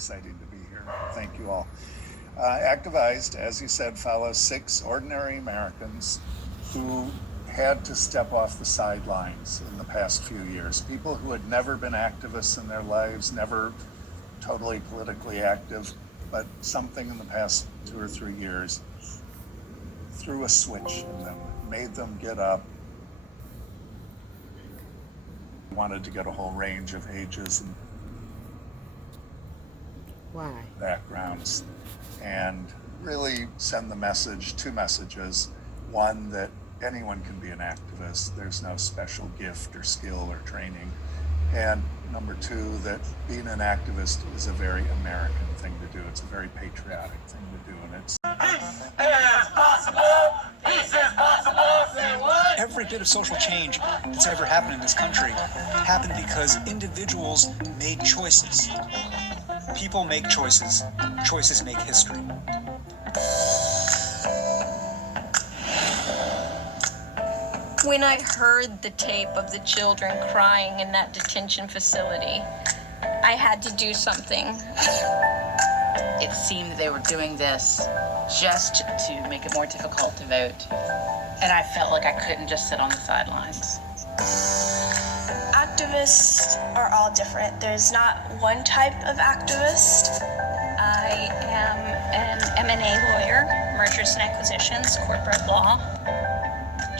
exciting to be here. Thank you all. ACTIVIZED, as you said, follows 6 ordinary Americans who had to step off the sidelines in the past few years. People who had never been activists in their lives, never totally politically active, but something in the past 2 or 3 years threw a switch in them, made them get up. Wanted to get a whole range of ages and backgrounds, and really send the message, 2 messages. One, that anyone can be an activist. There's no special gift or skill or training. And number 2, that being an activist is a very American thing to do. It's a very patriotic thing to do, and it's... Peace is possible! Peace is possible! Say what? Every bit of social change that's ever happened in this country happened because individuals made choices. People make choices. Choices make history. When I heard the tape of the children crying in that detention facility, I had to do something. It seemed they were doing this just to make it more difficult to vote. And I felt like I couldn't just sit on the sidelines. Activists are all different. There's not one type of activist. I am an M&A lawyer, mergers and acquisitions, corporate law.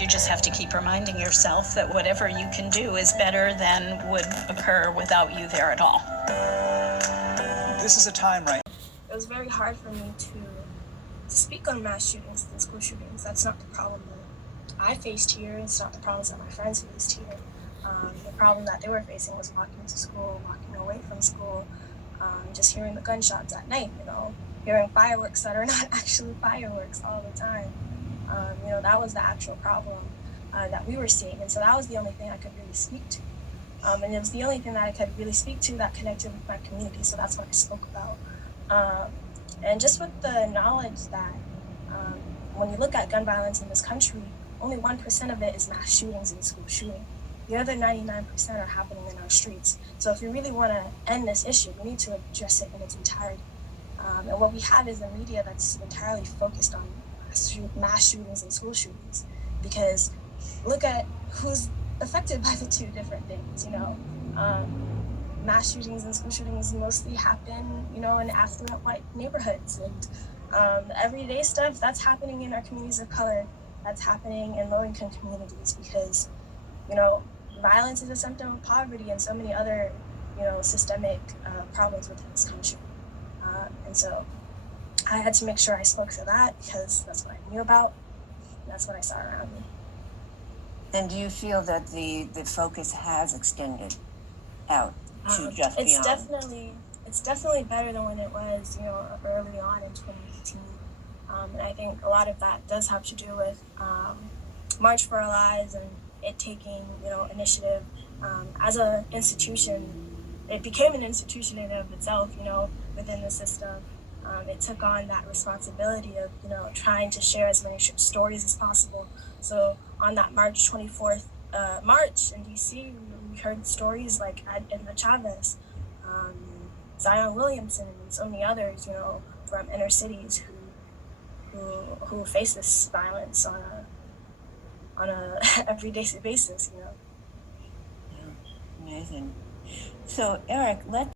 You just have to keep reminding yourself that whatever you can do is better than would occur without you there at all. This is a time right. It was very hard for me to speak on mass shootings and school shootings. That's not the problem that I faced here. It's not the problems that my friends faced here. The problem that they were facing was walking to school, walking away from school, just hearing the gunshots at night, hearing fireworks that are not actually fireworks all the time. That was the actual problem that we were seeing. And so that was the only thing I could really speak to. And it was the only thing that I could really speak to that connected with my community. So that's what I spoke about. And just with the knowledge that when you look at gun violence in this country, only 1% of it is mass shootings and school shooting. The other 99% are happening in our streets. So if we really want to end this issue, we need to address it in its entirety. And what we have is a media that's entirely focused on mass shootings and school shootings, because look at who's affected by the 2 different things. Mass shootings and school shootings mostly happen, in affluent white neighborhoods, and everyday stuff that's happening in our communities of color, that's happening in low-income communities, because violence is a symptom of poverty and so many other systemic problems within this country, and so I had to make sure I spoke to that because that's what I knew about, and that's what I saw around me. And do you feel that the focus has extended out to just it's beyond? It's definitely better than when it was, early on in 2018. And I think a lot of that does have to do with March for Our Lives and it taking, initiative as an institution. It became an institution in and of itself, within the system. It took on that responsibility of, trying to share as many stories as possible. So on that March 24th march in DC, we heard stories like Edna Chavez, Zion Williamson, and so many others, from inner cities who face this violence on a everyday basis, Yeah, amazing. So Eric, let's